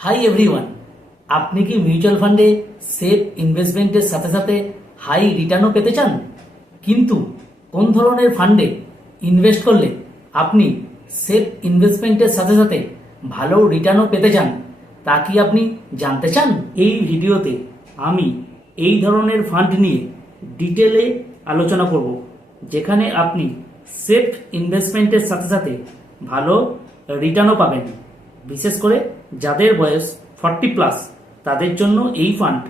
Hi everyone আপনি কি mutual ফান্ডে সেফ ইনভেস্টমেন্টের সাথে সাথে হাই রিটার্নও পেতে চান? কিন্তু কোন ধরনের ফান্ডে ইনভেস্ট করলে আপনি সেফ ইনভেস্টমেন্টের সাথে সাথে ভালো রিটার্নও পেতে চান, তা কি আপনি জানতে চান? এই ভিডিওতে আমি এই ধরনের ফান্ড নিয়ে ডিটেলে আলোচনা করব, যেখানে আপনি সেফ ইনভেস্টমেন্টের সাথে সাথে ভালো রিটার্নও পাবেন। বিশেষ করে যাদের বয়স ফর্টি প্লাস তাদের জন্য এই ফান্ড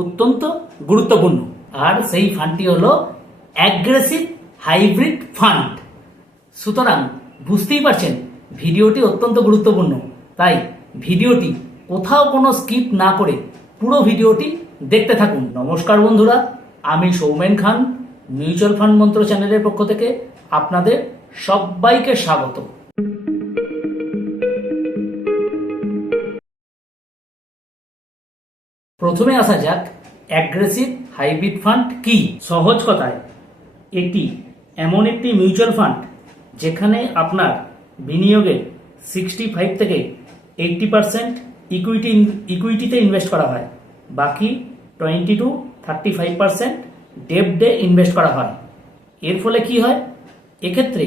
অত্যন্ত গুরুত্বপূর্ণ। আর সেই ফান্ডটি হলো অ্যাগ্রেসিভ হাইব্রিড ফান্ড সুতরাং বুঝতেই পারছেন, ভিডিওটি অত্যন্ত গুরুত্বপূর্ণ। তাই ভিডিওটি কোথাও কোনো স্কিপ না করে পুরো ভিডিওটি দেখতে থাকুন। নমস্কার বন্ধুরা, আমি সৌমেন খান মিউচুয়াল ফান্ড মন্ত্র চ্যানেলের পক্ষ থেকে আপনাদের সবাইকে স্বাগত। প্রথমে আসা যাক অ্যাগ্রেসিভ হাইব্রিড ফান্ড কি? সহজ কথায়, এটি এমন একটি মিউচুয়াল ফান্ড যেখানে আপনার বিনিয়োগে সিক্সটি ফাইভ থেকে এইটটি পার্সেন্ট ইকুইটি ইকুইটিতে ইনভেস্ট করা হয়। বাকি twenty to thirty five percent debt day invest করা হয়। এর ফলে কি হয়? এক্ষেত্রে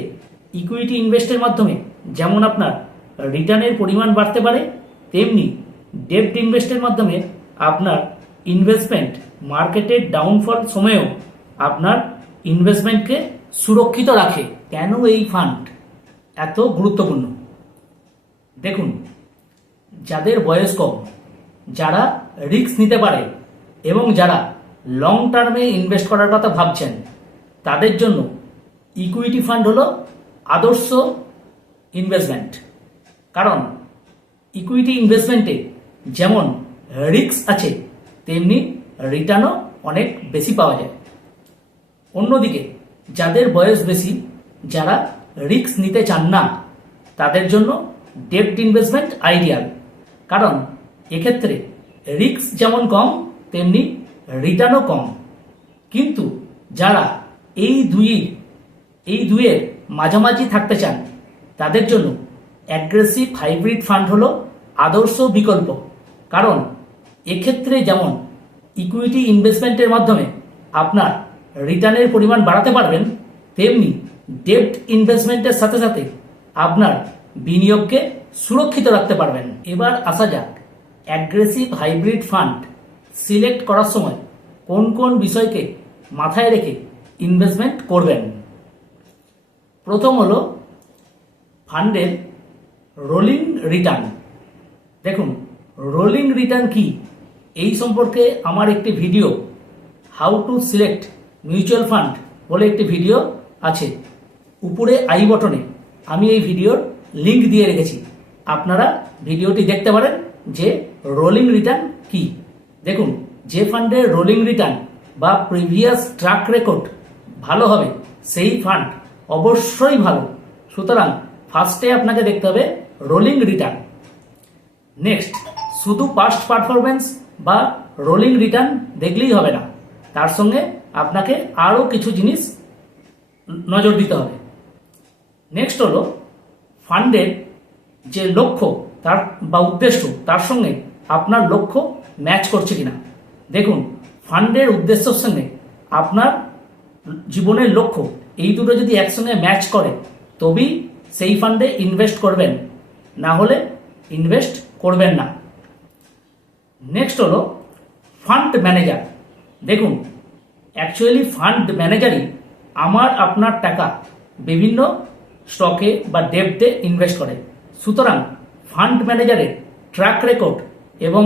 ইকুইটি ইনভেস্টের মাধ্যমে যেমন আপনার রিটার্নের পরিমাণ বাড়তে পারে, তেমনি ডেপ্ট ইনভেস্টের মাধ্যমে আপনার ইনভেস্টমেন্ট মার্কেটের ডাউনফল সময়েও আপনার ইনভেস্টমেন্টকে সুরক্ষিত রাখে। কেন এই ফান্ড এত গুরুত্বপূর্ণ। দেখুন, যাদের বয়স কম, যারা রিস্ক নিতে পারে এবং যারা লং টার্মে ইনভেস্ট করার কথা ভাবছেন, তাদের জন্য ইকুইটি ফান্ড হলো আদর্শ ইনভেস্টমেন্ট কারণ ইকুইটি ইনভেস্টমেন্টে যেমন রিস্ক আছে, তেমনি রিটার্নও অনেক বেশি পাওয়া যায়। অন্যদিকে, যাদের বয়স বেশি, যারা রিস্ক নিতে চান না, তাদের জন্য ডেপ্ট ইনভেস্টমেন্ট আইডিয়াল কারণ, এক্ষেত্রে রিস্ক যেমন কম, তেমনি রিটার্নও কম। কিন্তু, যারা এই দুই, এই দুইয়ের মাঝামাঝি থাকতে চান, তাদের জন্য অ্যাগ্রেসিভ হাইব্রিড ফান্ড হলো আদর্শ বিকল্প। কারণ এক্ষেত্রে যেমন ইকুইটি ইনভেস্টমেন্টের মাধ্যমে আপনার রিটার্নের পরিমাণ বাড়াতে পারবেন, তেমনি ডেপ্ট ইনভেস্টমেন্টের সাথে সাথে আপনার বিনিয়োগকে সুরক্ষিত রাখতে পারবেন। এবার আসা যাক অ্যাগ্রেসিভ হাইব্রিড ফান্ড সিলেক্ট করার সময় কোন কোন বিষয়কে মাথায় রেখে ইনভেস্টমেন্ট করবেন। প্রথম হলো ফান্ডের রোলিং রিটার্ন দেখুন রোলিং রিটার্ন কি? এই সম্পর্কে আমার একটি video how to select mutual fund বলে একটি ভিডিও আছে। উপরে আই বটনে আমি এই ভিডিওর লিংক দিয়ে রেখেছি। আপনারা ভিডিওটি দেখতে পারেন যে রোলিং রিটার্ন কি। দেখুন, যে ফান্ডের রোলিং রিটার্ন বা প্রিভিয়াস ট্র্যাক রেকর্ড ভালো হবে, সেই ফান্ড অবশ্যই ভালো। সুতরাং ফার্স্টে আপনাকে দেখতে হবে রোলিং রিটার্ন নেক্সট শুধু পাস্ট পারফরমেন্স বা রোলিং রিটার্ন দেখলেই হবে না। তার সঙ্গে আপনাকে আরও কিছু জিনিস নজর দিতে হবে। নেক্সট হলো ফান্ডের যে লক্ষ্য তার বা উদ্দেশ্য, তার সঙ্গে আপনার লক্ষ্য ম্যাচ করছে কিনা। দেখুন ফান্ডের উদ্দেশ্যের সঙ্গে আপনার জীবনের লক্ষ্য এই দুটো যদি একসঙ্গে ম্যাচ করে, তবেই সেই ফান্ডে ইনভেস্ট করবেন। না হলে ইনভেস্ট করবেন না। নেক্সট হলো ফান্ড ম্যানেজার দেখুন অ্যাকচুয়ালি ফান্ড ম্যানেজারই আমার, আপনার টাকা বিভিন্ন স্টকে বা ডেপতে ইনভেস্ট করে। সুতরাং ফান্ড ম্যানেজারের ট্র্যাক রেকর্ড এবং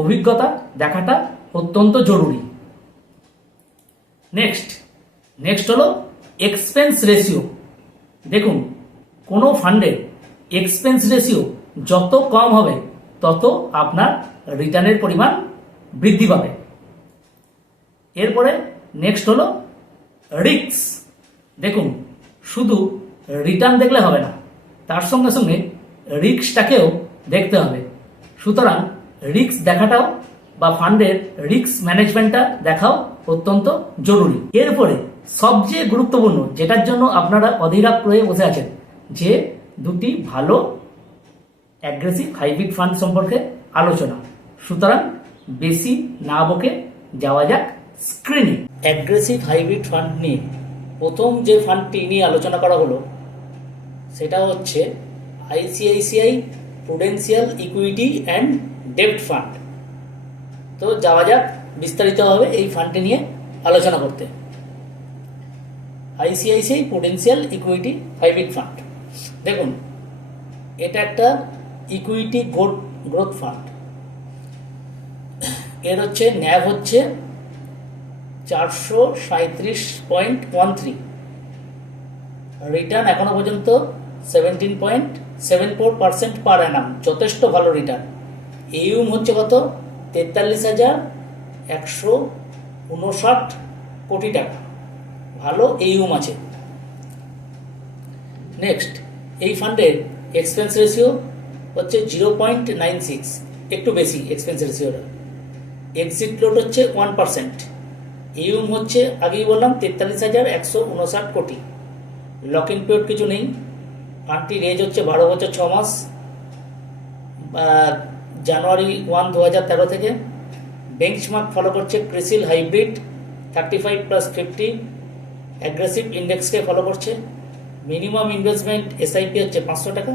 অভিজ্ঞতা দেখাটা অত্যন্ত জরুরি। নেক্সট নেক্সট হলো এক্সপেন্স রেশিও দেখুন, কোনো ফান্ডের এক্সপেন্স রেশিও যত কম হবে, তত আপনার রিটার্নের পরিমাণ বৃদ্ধি পাবে। এরপরে নেক্সট হলো রিক্স দেখুন, শুধু রিটার্ন দেখলে হবে না, তার সঙ্গে সঙ্গে রিক্সটাকেও দেখতে হবে। সুতরাং রিক্স দেখাটাও বা ফান্ডের রিক্স ম্যানেজমেন্টটা দেখাও অত্যন্ত জরুরি। এরপরে সবচেয়ে গুরুত্বপূর্ণ, যেটার জন্য আপনারা অধীরাপ হয়ে বসে আছেন, যে দুটি ভালো অ্যাগ্রেসিভ হাইব্রিড ফান্ড সম্পর্কে আলোচনা। সুতরাং বেশি না বকে যাওয়া যাক স্ক্রিনে অ্যাগ্রেসিভ হাইব্রিড ফান্ড নিয়ে। প্রথম যে ফান্ডটি নিয়ে আলোচনা করা হলো, সেটা হচ্ছে আইসিআইসিআই প্রুডেন্সিয়াল ইকুইটি অ্যান্ড ডেপ্ট ফান্ড তো যাওয়া যাক বিস্তারিতভাবে এই ফান্ডটি নিয়ে আলোচনা করতে। ICICI Prudential equity hybrid fund দেখুন, এটা একটা ইকুইটি গ্রোথ ফান্ড এর হচ্ছে ন্যাব হচ্ছে চারশো সাঁত্রিশ পয়েন্ট ওয়ান থ্রি। রিটার্ন এখনও পর্যন্ত seventeen point seven four percent per annum যথেষ্ট ভালো রিটার্ন ইউম হচ্ছে কত? তেতাল্লিশ হাজার একশো উনষাট কোটি টাকা। ভালো ইউম আছে। নেক্সট এই ফান্ডের এক্সপেন্স রেশিও হচ্ছে জিরো পয়েন্ট নাইন সিক্স একটু বেশি এক্সপেন্স রেশিওটা এক্সিট লোড হচ্ছে ওয়ান পার্সেন্ট ইউম হচ্ছে, আগেই বললাম, তেতাল্লিশ হাজার একশো উনষাট কোটি। লক ইন পিরিয়ড কিছু নেই। ফান্ডটির এজ হচ্ছে বারো বছর ছ মাস। জানুয়ারি ওয়ান দু হাজার তেরো থেকে। বেঞ্চমার্ক ফলো করছে CRISIL hybrid thirty five plus fifty aggressive ইন্ডেক্সকে follow করছে। মিনিমাম ইনভেস্টমেন্ট এসআইপি হচ্ছে পাঁচশো টাকা।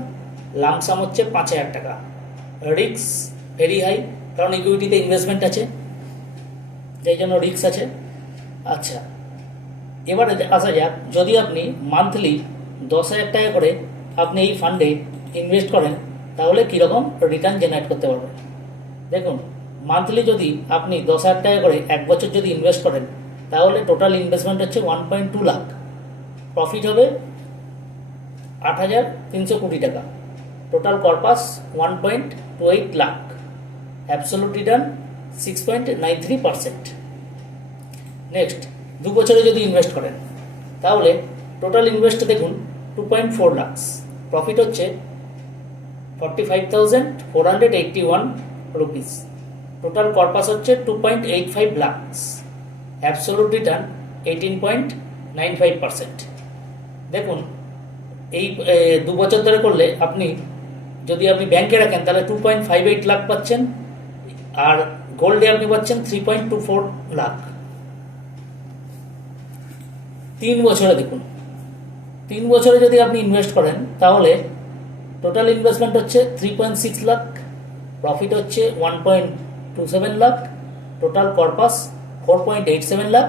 লামসাম হচ্ছে পাঁচ হাজার টাকা। রিক্স ভেরি হাই কারণ ইকুইটিতে ইনভেস্টমেন্ট আছে, যেই জন্য রিক্স আছে। আচ্ছা এবারে আসা যাক, যদি আপনি মান্থলি দশ হাজার টাকা করে আপনি এই ফান্ডে ইনভেস্ট করেন, তাহলে কীরকম রিটার্ন জেনারেট করতে পারবেন? দেখুন মান্থলি যদি আপনি দশ হাজার টাকা করে এক বছর যদি ইনভেস্ট করেন, তাহলে টোটাল ইনভেস্টমেন্ট হচ্ছে one point two lakh profit হবে আট হাজার তিনশো কোটি টাকা। Total corpus one point two eight lakh absolute return six point nine three percent next দু বছরে যদি ইনভেস্ট করেন, তাহলে টোটাল ইনভেস্ট দেখুন two point four lakhs profit হচ্ছে forty five thousand four hundred eighty one rupees total corpus হচ্ছে two point eight five lakhs absolute return eighteen point nine five percent দেখুন, এই দু বছর ধরে করলে আপনি, যদি আপনি ব্যাংকে রাখেন, তাহলে two point five eight lakh পাচ্ছেন। আর গোল্ডে আপনি পাচ্ছেন three point two four lakh তিন বছরে দেখুন। তিন বছরে যদি আপনি ইনভেস্ট করেন, তাহলে টোটাল ইনভেস্টমেন্ট হচ্ছে three point six lakh profit হচ্ছে one point two seven lakh total corpus four point eight seven lakh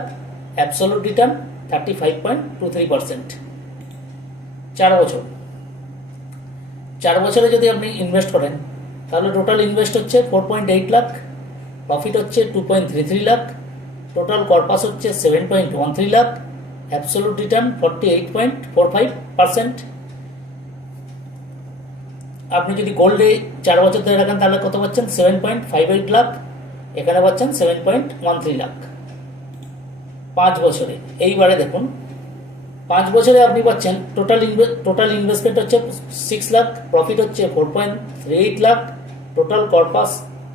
absolute return thirty five point two three percent চার বছর। চার বছরে যদি আপনি ইনভেস্ট করেন তাহলে টোটাল ইনভেস্ট হচ্ছে four point eight lakh profit হচ্ছে two point three three lakh total corpus হচ্ছে seven point one three lakh absolute return forty eight point four five percent আপনি যদি গোল্ডে চার বছর ধরে রাখেন, তাহলে কত পাচ্ছেন? Seven point five eight lakh এখানে পাচ্ছেন seven point one three lakh পাঁচ বছরে, এইবারে দেখুন, পাঁচ বছরে আপনি পাচ্ছেন টোটাল টোটাল ইনভেস্টমেন্ট হচ্ছে সিক্স লাখ প্রফিট হচ্ছে four point three eight lakh total corpus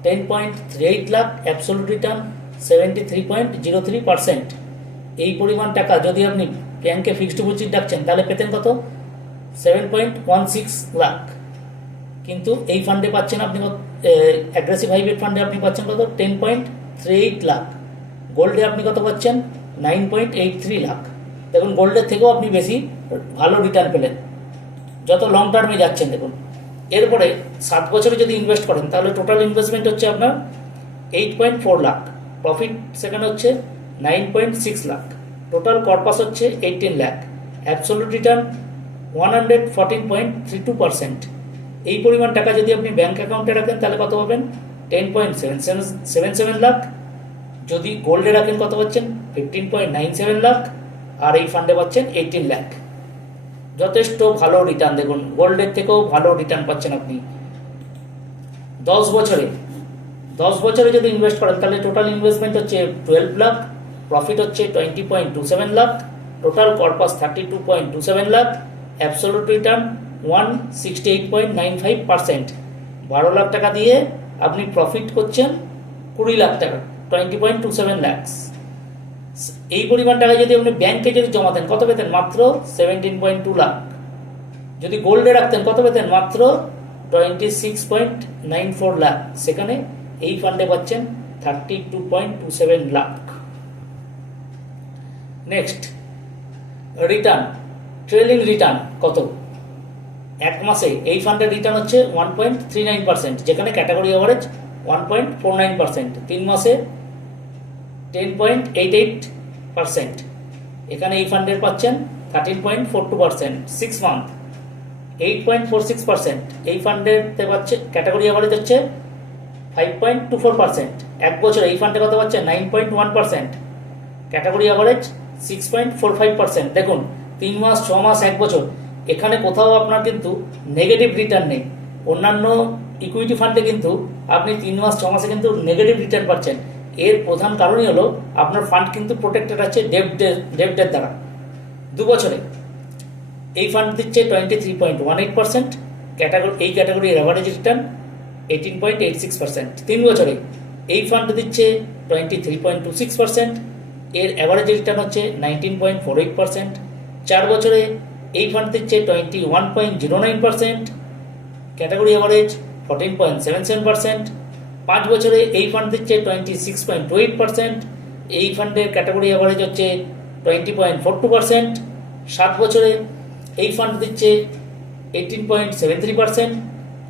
ten point three eight lakh absolute return seventy three point zero three percent এই পরিমাণ টাকা যদি আপনি ব্যাংকে ফিক্সড ডিপোজিট রাখছেন, তাহলে পেতেন কত? Seven point one six lakh কিন্তু এই ফান্ডে পাচ্ছেন আপনি অ্যাগ্রেসিভ হাইব্রিড ফান্ডে আপনি পাচ্ছেন কত? Ten point three eight lakh গোল্ডে আপনি কত পাচ্ছেন? Nine point eight three lakh দেখুন গোল্ডের থেকেও আপনি বেশি ভালো রিটার্ন পেলেন। যত লং টার্মে যাচ্ছেন, দেখুন। এরপরে সাত বছরে যদি ইনভেস্ট করেন, তাহলে টোটাল ইনভেস্টমেন্ট হচ্ছে আপনার eight point four lakh profit সেখানে হচ্ছে nine point six lakh total corpus হচ্ছে eighteen lakh absolute return one hundred fourteen point three two percent এই পরিমাণ টাকা যদি আপনি ব্যাঙ্ক অ্যাকাউন্টে রাখেন, তাহলে কত পাবেন? Ten point seven seven seven seven lakh যদি গোল্ডে রাখেন, কত পাচ্ছেন? Fifteen point nine seven lakh আর এই ফান্ডে পাচ্ছেন এইটিন লাখ যথেষ্ট ভালো রিটার্ন দেখুন গোল্ডের থেকেও ভালো রিটার্ন পাচ্ছেন আপনি। দশ বছরে দশ বছরে যদি ইনভেস্ট করেন, তাহলে টোটাল ইনভেস্টমেন্ট হচ্ছে টুয়েলভ লাখ প্রফিট হচ্ছে twenty point two seven lakh total corpus thirty two point two seven lakh absolute return one sixty eight point nine five percent বারো লাখ টাকা দিয়ে আপনি প্রফিট করছেন কুড়ি লাখ টাকা twenty point two seven lakhs এই পরিমাণ টাকা যদি আপনি ব্যাংকে যদি জমা দেন, কত পেতেন? মাত্র সেভেন্টিন পয়েন্ট টু লাখ যদি গোল্ডে রাখতেন, কত পেতেন? মাত্র twenty six point nine four lakh সেখানে এই ফান্ডে পাচ্ছেন thirty two point two seven lakh next return trailing return কত? এক মাসে এই ফান্ডের রিটার্ন হচ্ছে one point three nine percent যেখানে category average one point four nine percent তিন মাসে ten point eight eight percent এখানে এই ফান্ডের পাচ্ছেন thirteen point four two percent six month eight point four six percent এই ফান্ডেতে পাচ্ছে ক্যাটাগরি অ্যাভারেজ হচ্ছে five point two four percent এক বছর এই ফান্ডে কত পাচ্ছে nine point one percent category average six point four five percent দেখুন, তিন মাস, ছ মাস, এক বছর, এখানে কোথাও আপনার কিন্তু নেগেটিভ রিটার্ন নেই। অন্যান্য ইকুইটি ফান্ডে কিন্তু আপনি তিন মাস, ছ মাসে কিন্তু নেগেটিভ রিটার্ন পাচ্ছেন। এর প্রধান কারণই হলো আপনার ফান্ড কিন্তু প্রোটেক্টেড আছে ডেপ্টের দ্বারা। দু বছরে। এই ফান্ড দিচ্ছে twenty three point one eight percent category এই ক্যাটাগরির average return eighteen point eight six percent তিন বছরে। এই ফান্ড দিচ্ছে twenty three point two six percent এর অ্যাভারেজ রিটার্ন হচ্ছে nineteen point four eight percent চার বছরে এই ফান্ড দিচ্ছে twenty one point zero nine percent category average fourteen point seven seven percent পাঁচ বছরে এই ফান্ড দিচ্ছে twenty six point two eight percent এই ফান্ডের ক্যাটাগরি অ্যাভারেজ হচ্ছে twenty point four two percent সাত বছরে এই ফান্ড দিচ্ছে eighteen point seven three percent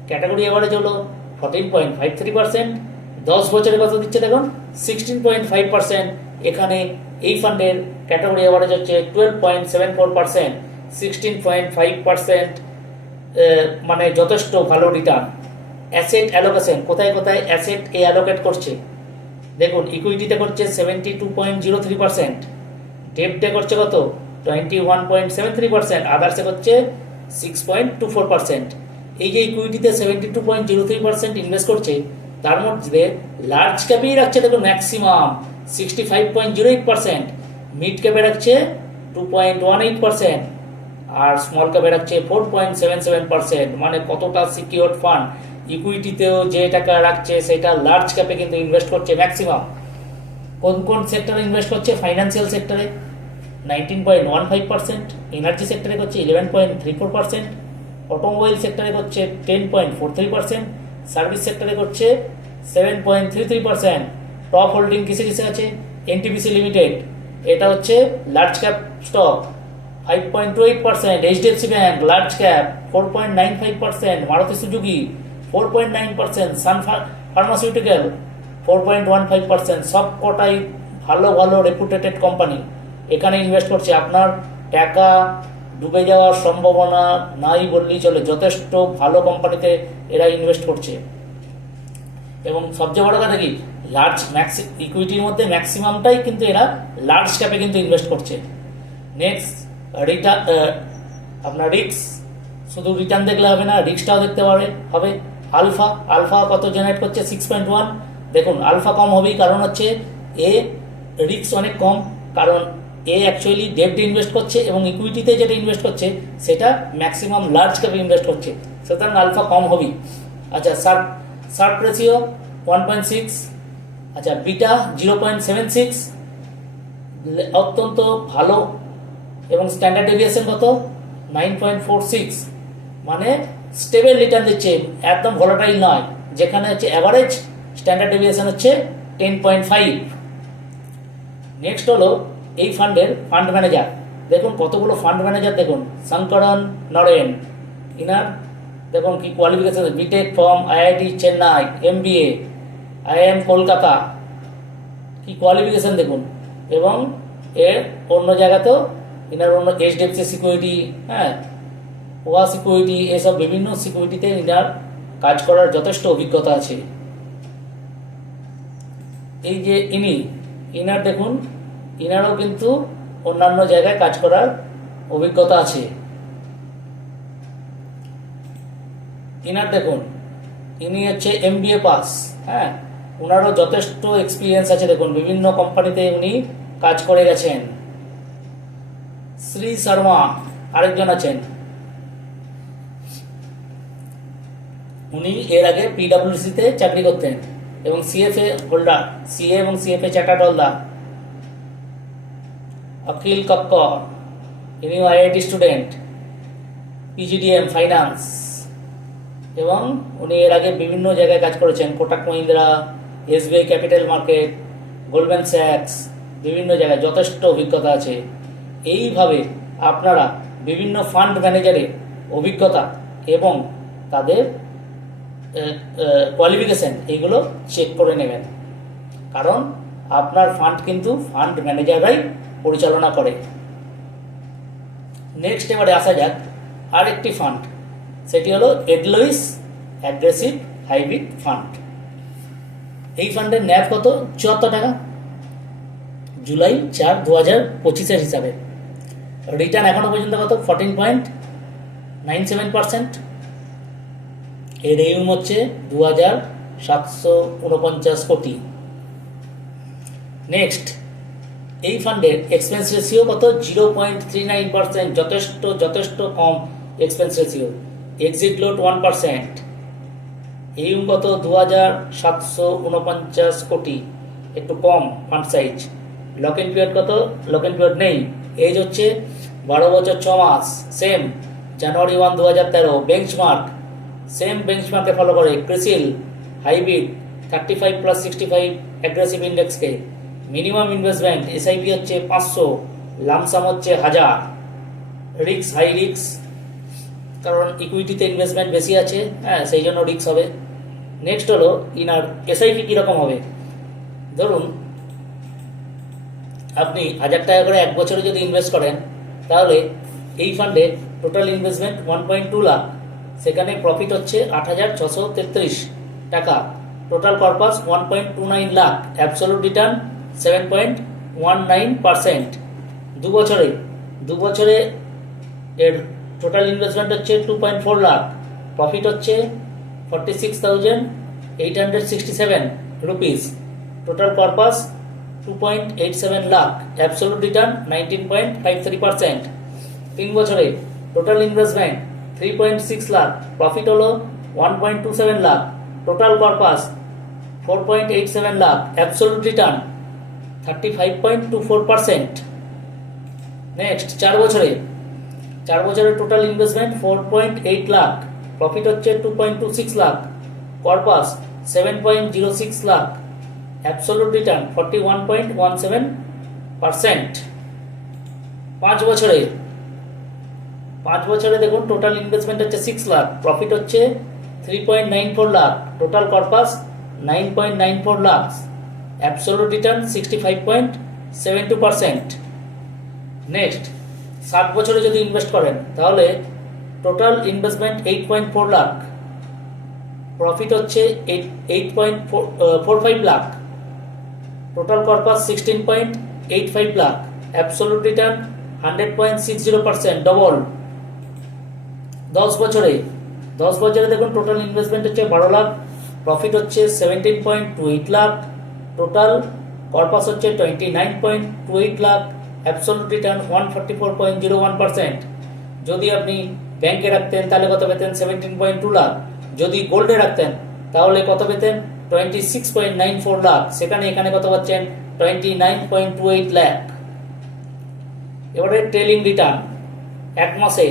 category average হলো fourteen point five three percent দশ বছরে কত দিচ্ছে দেখুন? সিক্সটিন পয়েন্ট ফাইভ পার্সেন্ট এখানে এই ফান্ডের ক্যাটাগরি অ্যাভারেজ হচ্ছে twelve point seven four percent sixteen point five percent মানে যথেষ্ট ভালো রিটার্ন অ্যাসেট অ্যালোকেশন কোথায় কোথায় অ্যাসেট এ অ্যালোকেট করছে? দেখুন ইকুইটিতে করছে seventy two point zero three percent ডেপটে করছে কত? Twenty one point seven three percent আদার্সে করছে six point two four percent এই যে ইকুইটিতে seventy two point zero three percent invest করছে, তার মধ্যে লার্জ ক্যাপেই রাখছে, দেখুন maximum sixty five point zero eight percent mid ক্যাপে রাখছে two point one eight percent আর স্মল ক্যাপে রাখছে four point seven seven percent মানে কতটা সিকিউর ফান্ড ইকুইটিতেও যে টাকা রাখছে, সেটা লার্জ ক্যাপে কিন্তু ইনভেস্ট করছে ম্যাক্সিমাম কোন কোন সেক্টরে ইনভেস্ট করছে? ফাইন্যান্সিয়াল সেক্টরে nineteen point one five percent energy সেক্টরে করছে eleven point three four percent automobile সেক্টরে করছে ten point four three percent service সেক্টরে করছে seven point three three percent top holding কিসে কিসে আছে? এনটিপিসি লিমিটেড এটা হচ্ছে large cap stock five point two eight percent HDFC Bank large cap four point nine five percent Maruti Suzuki four point nine percent Sun Pharmaceutical four point one five percent সব কটাই ভালো ভালো reputed company এখানে invest করছে। আপনার টাকা ডুবে যাওয়ার সম্ভাবনা নাই বললেই চলে। যথেষ্ট ভালো কোম্পানিতে এরা ইনভেস্ট করছে। এবং সবচেয়ে বড় কথা কি? লার্জ ম্যাক্সি ইকুইটির মধ্যে ম্যাক্সিমামটাই কিন্তু এরা লার্জ ক্যাপে কিন্তু ইনভেস্ট করছে। নেক্সট রিটার্ন আপনার রিক্স শুধু রিটার্ন দেখলে হবে না রিক্সটাও দেখতে পারে হবে। আলফা আলফা কত জেনারেট করছে? সিক্স পয়েন্ট ওয়ান দেখুন, আলফা কম হবেই, কারণ হচ্ছে এ রিক্স অনেক কম, কারণ এ অ্যাকচুয়ালি ডেপ্ট ইনভেস্ট করছে এবং ইকুইটিতে যেটা ইনভেস্ট করছে, সেটা ম্যাক্সিমাম লার্জ ক্যাপে ইনভেস্ট করছে। সুতরাং আলফা কম হবেই। আচ্ছা sir Sharpe ratio one point six আচ্ছা beta zero point seven six অত্যন্ত ভালো এবং স্ট্যান্ডার্ড ডেভিয়েশন কত? নাইন পয়েন্ট ফোর সিক্স মানে স্টেবল রিটার্ন দিচ্ছে, একদম ভোলাটাইল নয়। যেখানে হচ্ছে অ্যাভারেজ স্ট্যান্ডার্ড ডেভিয়েশন হচ্ছে টেন পয়েন্ট ফাইভ নেক্সট হলো এই ফান্ডের ফান্ড ম্যানেজার দেখুন কতগুলো ফান্ড ম্যানেজার দেখুন, শঙ্করন, নরেন। ইনার, দেখুন কি qualification BTech from IIT Chennai M B A IIM Kolkata. কি কোয়ালিফিকেশন দেখুন? এবং এর অন্য জায়গাতেও, ইনার অন্য এইচডিএফসি সিকিউরিটি হ্যাঁ ওয়া সিকিউরিটি এসব বিভিন্ন সিকিউরিটিতে ইনার কাজ করার যথেষ্ট অভিজ্ঞতা আছে। এই যে ইনি, ইনার দেখুন, ইনারও কিন্তু অন্যান্য জায়গায় কাজ করার অভিজ্ঞতা আছে। ইনার দেখুন, ইনি হচ্ছে এম পাস হ্যাঁ? ওনারও যথেষ্ট এক্সপিরিয়েন্স আছে, দেখুন, বিভিন্ন কোম্পানিতে উনি কাজ করে গেছেন। শ্রী শর্মা, আরেকজন আছেন। উনি এর আগে পিডাব্লিউসিতে চাকরি করতেন এবং সিএফএ হোল্ডার সিএ এবং CFA chartered holder Akhil Kakkar ইনিও আইআইটি স্টুডেন্ট পিজিডিএম ফাইন্যান্স এবং উনি এর আগে বিভিন্ন জায়গায় কাজ করেছেন, Kotak Mahindra SBI capital market Goldman স্যাক্স বিভিন্ন জায়গায় যথেষ্ট অভিজ্ঞতা আছে। এইভাবে আপনারা বিভিন্ন ফান্ড ম্যানেজারের অভিজ্ঞতা এবং তাদের কোয়ালিফিকেশন এগুলো চেক করে নেবেন। কারণ আপনার ফান্ড কিন্তু ফান্ড ম্যানেজাররাই পরিচালনা করে। নেক্সট এবারে আসা যাক, আরেকটি ফান্ড সেটি হলো এডলোইস অ্যাগ্রেসিভ হাইব্রিড ফান্ড এই ফান্ডের ন্যাব কত? চুয়াত্তর টাকা। জুলাই চার দু হাজার পঁচিশের হিসাবে। রিটার্ন এখনও পর্যন্ত কত? Fourteen point nine seven percent এর হচ্ছে দু হাজার সাতশো উনপঞ্চাশ কোটি। নেক্সট এই ফান্ডের এক্সপেন্স রেশিও কত? Zero point three nine percent যথেষ্ট যথেষ্ট কম expense ratio exit load one percent AUM কত? দু হাজার সাতশো উনপঞ্চাশ কোটি। একটু কম fund size lock in period কত? লক ইন পিরিয়ড নেই। এজ হচ্ছে বারো বছর ছ মাস। সেম জানুয়ারি ওয়ান দু হাজার তেরো। বেঞ্চমার্ক সেম বেঞ্চমার্কে ফলো করে CRISIL hybrid thirty five plus sixty five aggressive ইন্ডেক্সকে minimum investment SIP হচ্ছে পাঁচশো লামসাম হচ্ছে হাজার। রিক্স হাই রিক্স কারণ ইকুইটিতে ইনভেস্টমেন্ট বেশি আছে হ্যাঁ সেই জন্য রিক্স হবে। নেক্সট হলো ইনার এসআইপি কীরকম হবে? ধরুন, আপনি হাজার টাকা করে এক বছরে যদি ইনভেস্ট করেন, তাহলে এই ফান্ডে total investment one point two lakh সেখানে প্রফিট হচ্ছে আট হাজার ছশো তেত্রিশ টাকা। Total corpus one point two nine lakh absolute return seven point one nine percent দু বছরে দু বছরে এর টোটাল ইনভেস্টমেন্ট হচ্ছে two point four lakh profit হচ্ছে forty six thousand eight hundred sixty seven rupees total corpus two point eight seven lakh absolute return nineteen point five three percent তিন বছরে total investment three point six lakh profit হলো one point two seven lakh total corpus four point eight seven lakh absolute return thirty five point two four percent next চার বছরে, চার বছরের total investment four point eight lakh profit হচ্ছে two point two six lakh corpus seven point zero six lakh absolute return forty one point one seven percent পাঁচ বছরে পাঁচ বছরে দেখুন টোটাল ইনভেস্টমেন্ট হচ্ছে সিক্স লাখ প্রফিট হচ্ছে three point nine four lakh total corpus nine point nine four lakh absolute return sixty five point seven two percent next ষাট বছরে যদি ইনভেস্ট করেন, তাহলে total investment eight point four lakh profit হচ্ছে eight eight point four five lakh total corpus sixteen point eight five lakh absolute return hundred point six zero percent double দশ বছরে দশ বছরে দেখুন টোটাল ইনভেস্টমেন্ট হচ্ছে বারো লাখ প্রফিট হচ্ছে seventeen point two eight lakh total corpus হচ্ছে twenty nine point two eight lakh absolute return one forty four point zero one percent যদি আপনি ব্যাংকে রাখতেন, তাহলে কত পেতেন? Seventeen point two lakh. যদি গোল্ডে রাখতেন, তাহলে কত পেতেন? Twenty six point nine four lakh. সেখানে এখানে কত পাচ্ছেন? Twenty nine point two eight lakh. এবারে ট্রেলিং রিটার্ন এক মাসে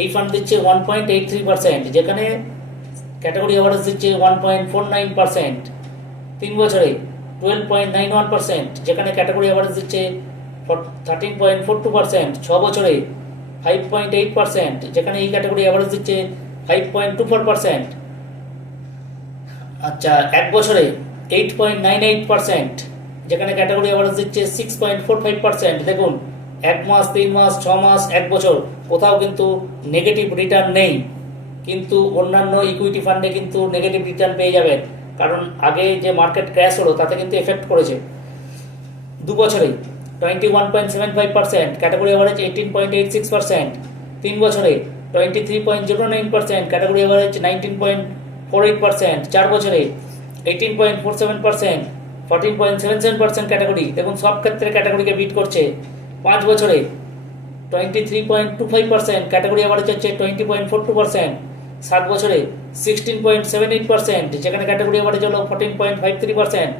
এই ফান্ড দিচ্ছে one point eight three percent যেখানে ক্যাটাগরি অ্যাভারেজ দিচ্ছে one point four nine percent তিন বছরে twelve point nine one percent যেখানে ক্যাটাগরি অ্যাভারেজ দিচ্ছে thirteen point four two percent ছ বছরে ফাইভ পয়েন্ট এইট পার্সেন্ট যেখানে এই ক্যাটাগরি অ্যাভারেজ দিচ্ছে five point two four percent আচ্ছা এক বছরে eight point nine eight percent যেখানে ক্যাটাগরি অ্যাভারেজ দিচ্ছে six point four five percent দেখুন এক মাস, তিন মাস, ছ মাস, এক বছর, কোথাও কিন্তু নেগেটিভ রিটার্ন নেই। কিন্তু অন্যান্য ইকুইটি ফান্ডে কিন্তু নেগেটিভ রিটার্ন পেয়ে যাবেন কারণ আগে যে মার্কেট ক্র্যাশ হলো, তাতে কিন্তু এফেক্ট করেছে। দু বছরেই twenty one point seven five percent category average eighteen point eight six percent তিন বছরে twenty three point zero nine percent category average nineteen point four eight percent চার বছরে eighteen point four seven percent fourteen point seven seven percent category দেখুন সব ক্ষেত্রে ক্যাটাগরিকে beat করছে। পাঁচ বছরে twenty three point two five percent category average হচ্ছে twenty point four two percent সাত বছরে sixteen point seven eight percent যেখানে ক্যাটাগরি অ্যাভারেজ হলো fourteen point five three percent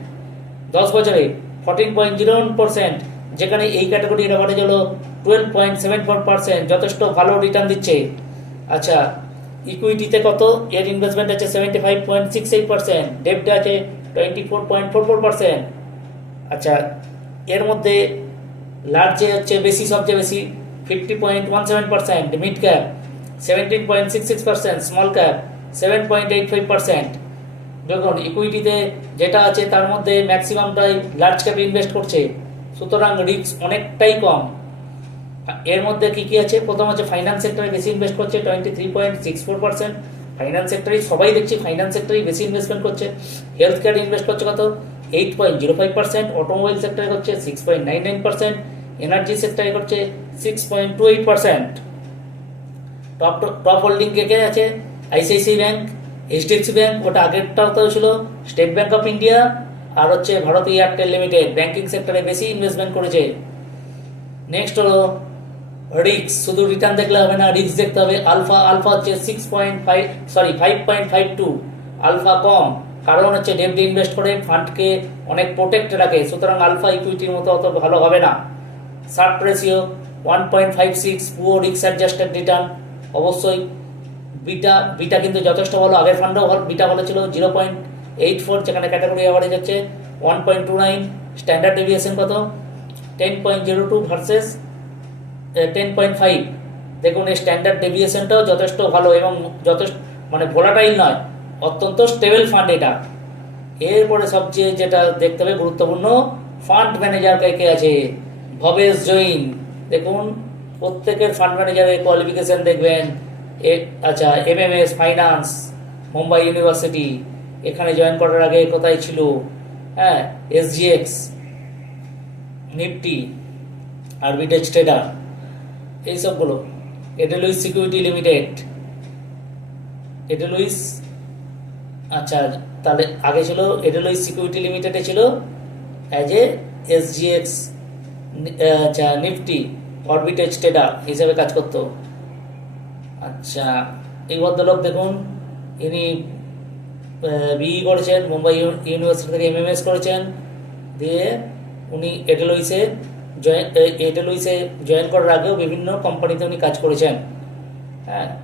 দশ বছরে fourteen point zero one percent যেখানে এই ক্যাটাগরির অ্যাভারেজ হলো twelve point seven four percent যথেষ্ট ভালো রিটার্ন দিচ্ছে। আচ্ছা ইকুইটিতে কত? এর ইনভেস্টমেন্ট আছে seventy five point six eight percent ডেপটা আছে twenty four point four four percent আচ্ছা এর মধ্যে লার্জে হচ্ছে বেশি, সবচেয়ে বেশি fifty point one seven percent mid cap seventeen point six six percent small cap seven point eight five percent দেখুন ইকুইটিতে যেটা আছে তার মধ্যে ম্যাক্সিমামটাই লার্জ ক্যাপে ইনভেস্ট করছে। সুতরাং রিস্ক অনেকটাই কম। এর মধ্যে কি কি আছে? প্রথম হচ্ছে ফাইন্যান্স সেক্টরে বেশি ইনভেস্ট করছে twenty three point six four percent finance সেক্টরেই সবাই দেখছি ফাইন্যান্স সেক্টরেই বেশি ইনভেস্টমেন্ট করছে। হেলথ কেয়ারে ইনভেস্ট করছে কত? Eight point zero five percent automobile সেক্টরে করছে six point nine nine percent energy সেক্টরে করছে six point two eight percent top top holding কে কে আছে? আইসিআইসি ব্যাংক এইচডিএফসি ব্যাংক ওটা আগেরটাও তো ছিল। স্টেট ব্যাংক অফ ইন্ডিয়া আর হচ্ছে ভারত এয়ারটেল লিমিটেড ব্যাংকিং সেক্টরে বেশি ইনভেস্টমেন্ট করেছে। নেক্সট হলো রিক্স শুধু রিটার্ন দেখলে হবে না রিক্স দেখতে হবে। আলফা আলফা হচ্ছে six point five sorry five point five two alpha কম। কারণ হচ্ছে ডেপডি ইনভেস্ট করে ফান্ডকে অনেক প্রোটেক্ট রাখে। সুতরাং আলফা ইকুইটির মতো অত ভালো হবে না। Sharpe ratio one point five six পুরো রিক্স অ্যাডজাস্টেড রিটার্ন অবশ্যই বিটা বিটা কিন্তু যথেষ্ট ভালো। আগের ফান্ডও বিটা ভালো ছিল জিরো পয়েন্ট এইট ফোর যেখানে ক্যাটাগরি অ্যাভারেজ হচ্ছে one point two nine standard deviation কত? Ten point zero two versus ten point five দেখুন, এই স্ট্যান্ডার্ড ডেভিয়েশনটাও যথেষ্ট ভালো এবং যথেষ্ট মানে ভোলাটাইল নয়, অত্যন্ত স্টেবল ফান্ড এটা। এরপরে সবচেয়ে যেটা দেখতে হবে, গুরুত্বপূর্ণ ফান্ড ম্যানেজার কে কে আছে? ভবেশ জৈন, দেখুন, প্রত্যেকের ফান্ড ম্যানেজারের কোয়ালিফিকেশন দেখবেন। আচ্ছা এমএমএস ফাইন্যান্স মুম্বাই ইউনিভার্সিটি এখানে জয়েন করার আগে কোথায় ছিল? হ্যাঁ এসজিএক্স নিফটি আরবিটেজ ট্রেডার এইসবগুলো। এডেলুইস সিকিউরিটি লিমিটেড এডেলুইস আচ্ছা তাহলে আগে ছিল এডেলুইস সিকিউরিটি লিমিটেডে ছিল অ্যাজ এ এসজিএক্স আচ্ছা নিফটি অরবিটেজ ট্রেডার হিসেবে কাজ করতো। আচ্ছা এই ভদ্রলোক দেখুন, ইনি বিই করেছেন, মুম্বাই ইউ- ইউনিভার্সিটি থেকে এমএমএস করেছেন, দিয়ে উনি এডেলুইসে জয়েন এডেলুইসে জয়েন করার আগেও বিভিন্ন কোম্পানিতে উনি কাজ করেছেন। হ্যাঁ।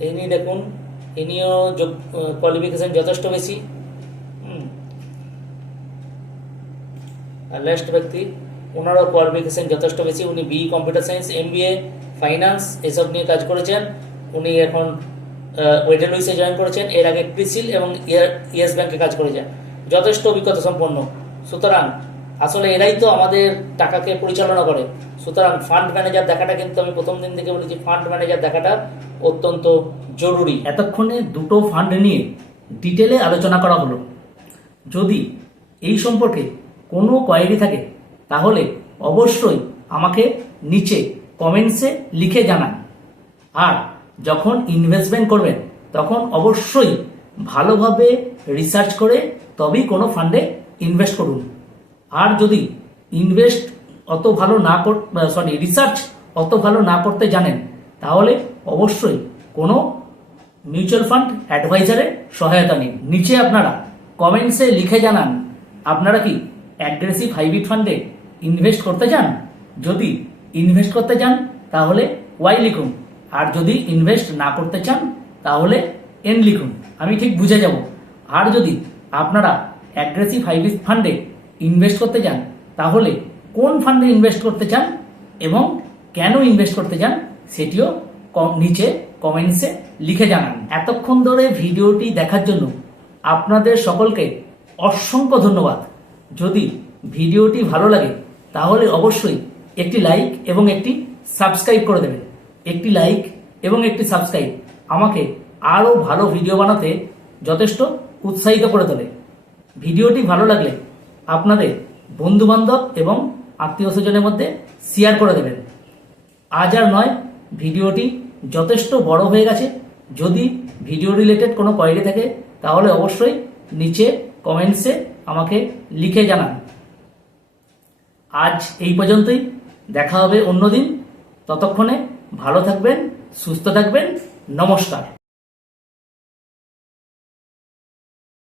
ইনি দেখুন, ইনিও কোয়ালিফিকেশন যথেষ্ট বেশি হুম আর লাস্ট ব্যক্তি, ওনারও কোয়ালিফিকেশন যথেষ্ট বেশি। উনি B computer science M B A finance এসব নিয়ে কাজ করেছেন। উনি এখন ওয়েডেল লুইসে জয়েন করেছেন। এর আগে ক্রিসিল এবং ইয়েস ব্যাংকে কাজ করেছেন। যথেষ্ট অভিজ্ঞতা সম্পন্ন। সুতরাং, আসলে এরাই তো আমাদের টাকাকে পরিচালনা করে। সুতরাং ফান্ড ম্যানেজার দেখাটা কিন্তু আমি প্রথম দিন থেকে বলেছি ফান্ড ম্যানেজার দেখাটা অত্যন্ত জরুরি। এতক্ষণে দুটো ফান্ড নিয়ে ডিটেলে আলোচনা করা হলো। যদি এই সম্পর্কে কোনো কোয়ারি থাকে, তাহলে অবশ্যই আমাকে নিচে কমেন্টসে লিখে জানান। আর যখন ইনভেস্টমেন্ট করবেন, তখন অবশ্যই ভালোভাবে রিসার্চ করে তবেই কোনো ফান্ডে ইনভেস্ট করুন। আর যদি ইনভেস্ট অত ভালো না সরি রিসার্চ অত ভালো না করতে জানেন, তাহলে অবশ্যই কোনো মিউচুয়াল ফান্ড অ্যাডভাইজারের সহায়তা নিন। নিচে আপনারা কমেন্টসে লিখে জানান, আপনারা কি অ্যাগ্রেসিভ হাইব্রিড ফান্ডে ইনভেস্ট করতে চান যদি ইনভেস্ট করতে চান তাহলে ওয়াই লিখুন। আর যদি ইনভেস্ট না করতে চান, তাহলে এন লিখুন। আমি ঠিক বুঝে যাব। আর যদি আপনারা অ্যাগ্রেসিভ হাইব্রিড ফান্ডে ইনভেস্ট করতে চান তাহলে কোন ফান্ডে ইনভেস্ট করতে চান এবং কেন ইনভেস্ট করতে চান সেটিও নিচে কমেন্টসে লিখে জানান। এতক্ষণ ধরে ভিডিওটি দেখার জন্য আপনাদের সকলকে অসংখ্য ধন্যবাদ। যদি ভিডিওটি ভালো লাগে, তাহলে অবশ্যই একটি লাইক এবং একটি সাবস্ক্রাইব করে দেবেন। একটি লাইক এবং একটি সাবস্ক্রাইব আমাকে আরও ভালো ভিডিও বানাতে যথেষ্ট উৎসাহিত করে তোলে। ভিডিওটি ভালো লাগলে আপনাদের বন্ধু বান্ধব এবং আত্মীয় স্বজনের মধ্যে শেয়ার করে দেবেন। আজ আর নয়, ভিডিওটি যথেষ্ট বড় হয়ে গেছে। যদি ভিডিও রিলেটেড কোনো কোয়ারি থাকে, তাহলে অবশ্যই নিচে কমেন্টসে আমাকে লিখে জানান। আজ এই পর্যন্তই। দেখা হবে অন্যদিন। ততক্ষণে ভালো থাকবেন, সুস্থ থাকবেন। নমস্কার।